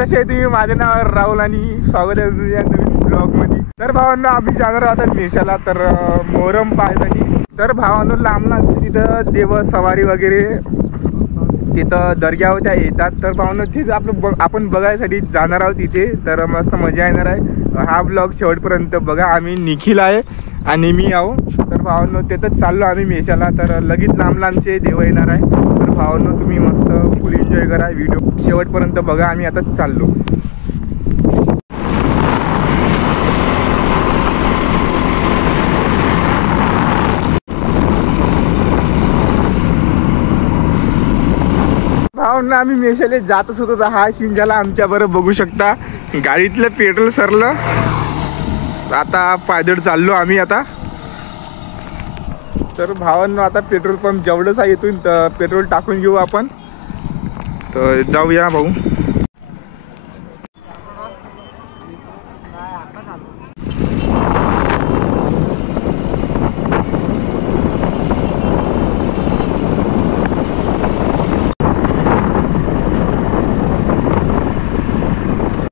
कसे आहे तुम्ही? माझे नाव राहुल आणि स्वागत आहे तुझ्या नवीन ब्लॉग मध्ये. तर भावांनो आम्ही जाणार आहोत मेषाला तर मोहरम पाहायसाठी. तर भावांनो लांब लांब तिथं देव सवारी वगैरे तिथं दर्ग्यावर त्या येतात. तर भावांनो तिथं आपण बघायसाठी जाणार आहोत तिथे. तर मस्त मजा येणार आहे. हा ब्लॉग शेवटपर्यंत बघा. आम्ही निखिल आहे आणि मी आहो. तर भावांनो तिथंच चाललो आम्ही मेषाला. तर लगेच लांब लांबचे देव येणार आहे. तर भावांनो तुम्ही मस्त फुल एन्जॉय करा. व्हिडिओ शेवटपर्यंत बघा. आम्ही आताच चाललो. भावांनो आम्ही मेषाला जातच होतो. हा सीन झाला आमच्या बरोबर बघू शकता. गाडीतलं पेट्रोल सरलं. आता पायदळ चाललो आम्ही आता. तर भावांनो आता पेट्रोल पंप जेवढंच आहे इथून तर पेट्रोल टाकून घेऊ आपण. तर जाऊया भाऊ.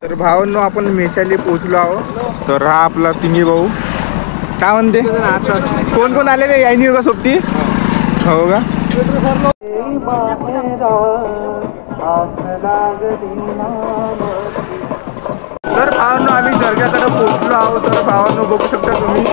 तर भावांनो आपण मेषाले पोहोचलो आहोत. तर हा आपला पिंगी भाऊ. काय म्हणते? कोण कोण आले रे? यायनी का सोबती? हो का? तर भावांनो आम्ही दर्ग्याकडे पोहोचलो आहोत. तर भावांनो बघू शकता तुम्ही.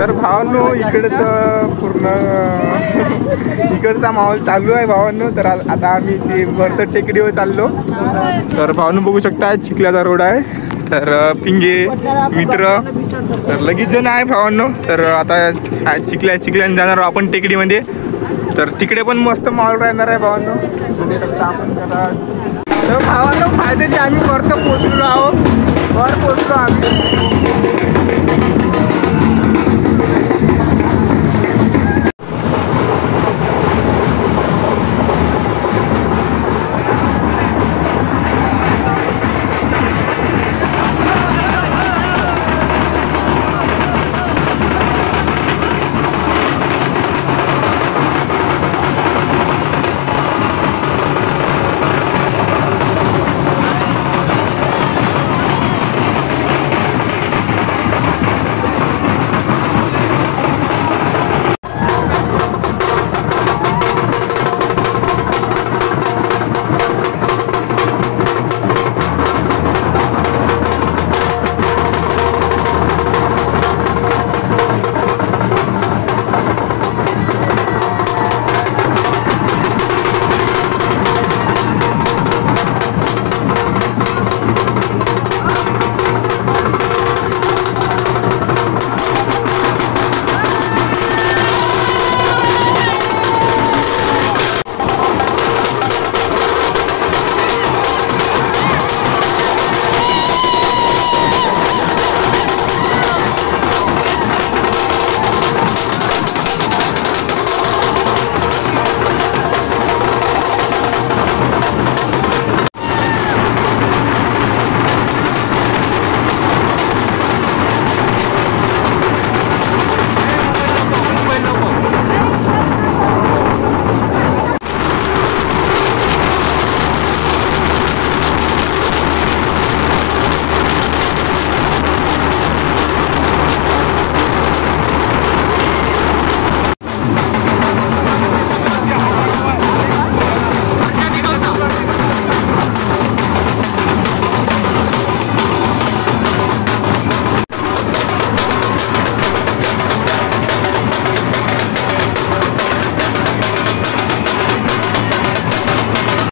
तर भावांनो इकडचं पूर्ण इकडचा माहोल चालू आहे भावांनो. तर आता आम्ही ते वरतं टेकडीवर चाललो. तर भावांनो बघू शकता चिखल्याचा रोड आहे. तर पिंगे मित्र तर लगेच जण आहे भावांनो. तर आता चिखल्याने जाणार आपण टेकडीमध्ये. तर तिकडे पण मस्त माहोल राहणार आहे भावांनो. बघू शकता आपण त्याला. तर भावांनो फायद्याने आम्ही वरतं पोचलो आहोत. वर पोचलो आम्ही.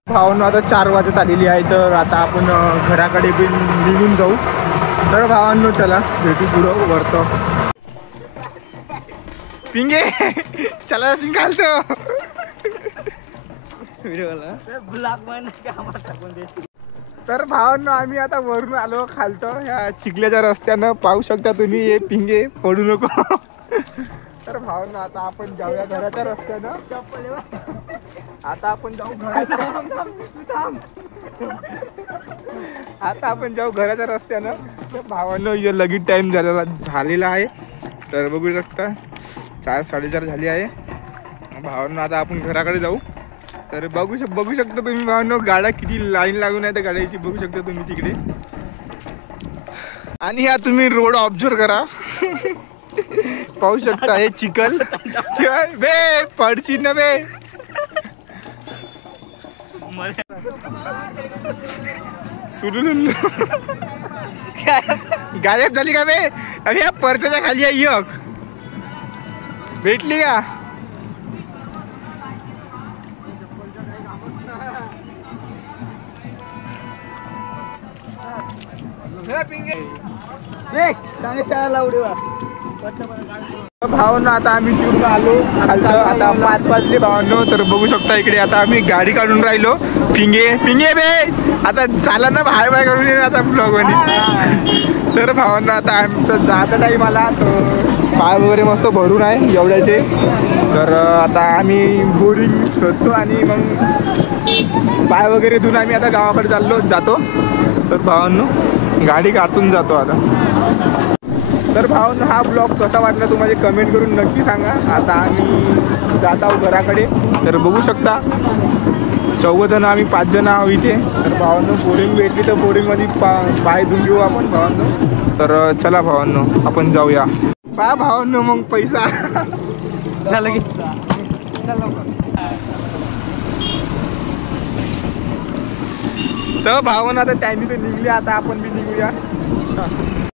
भावांनो आता 4 वाजत आलेली आहे. तर आता आपण घराकडे पण निघून जाऊ. तर भावांनो चला भेटू पुढं वरतो. पिंगे चला घालतो. तर भावांनो आम्ही आता वरून आलो खालतो ह्या चिखल्याच्या रस्त्यानं. पाहू शकता तुम्ही हे पिंगे पडू नको. तर भावांनो आता आपण जाऊया घराच्या रस्त्यानं. आता आपण जाऊ घराच्या रस्त्यानं. तर भावांनो लगेच टाइम झालेला आहे. तर बघू शकता 4-4:30 झाली आहे भावांनो. आता आपण घराकडे जाऊ. तर बघू शकता तुम्ही भावांनो गाड्या किती लाईन लागून आहे. त्या गाड्याची बघू शकता तुम्ही तिकडे. आणि ह्या तुम्ही रोड ऑब्झर्व करा. पाहू शकता हे चिखल बे पडची ना बे. गायब झाली का बे. अरे या पर्साच्या खाली आहे एक भेटली का. भावांनो आता आम्ही तिकडून आलो खालचं. आता 5 वाजले भावांनो. तर बघू शकता इकडे आता आम्ही गाडी काढून राहिलो. पिंगे बे आता झाला ना बाय करून ये आता ब्लॉग मध्ये. तर भावांनो आता आमचं जाता टाईम आला. तर पाय वगैरे मस्त भरून आहे एवढ्याचे. तर आता आम्ही बोरिंग शोधतो आणि मग पाय वगैरे धुवून आम्ही आता गावाकडे जातो. तर भावांनो गाडी काढून जातो आता. तर भावांनो हा ब्लॉग कसा वाटला तुम्हाला कमेंट करून नक्की सांगा. आता आम्ही जात आहोत घराकडे. तर बघू शकता 14 जण आम्ही 5 जण आहोत इथे. तर भावांनो बोरिंग भेटली तर बोरिंगमध्ये पाय धुवून घेऊ आपण भावांनो. तर चला भावांनो आपण जाऊया. पहा भावांनो मग पैसा झालं की. तर भावांनो आता त्यांनी तर निघले. आता आपण बी निघूया.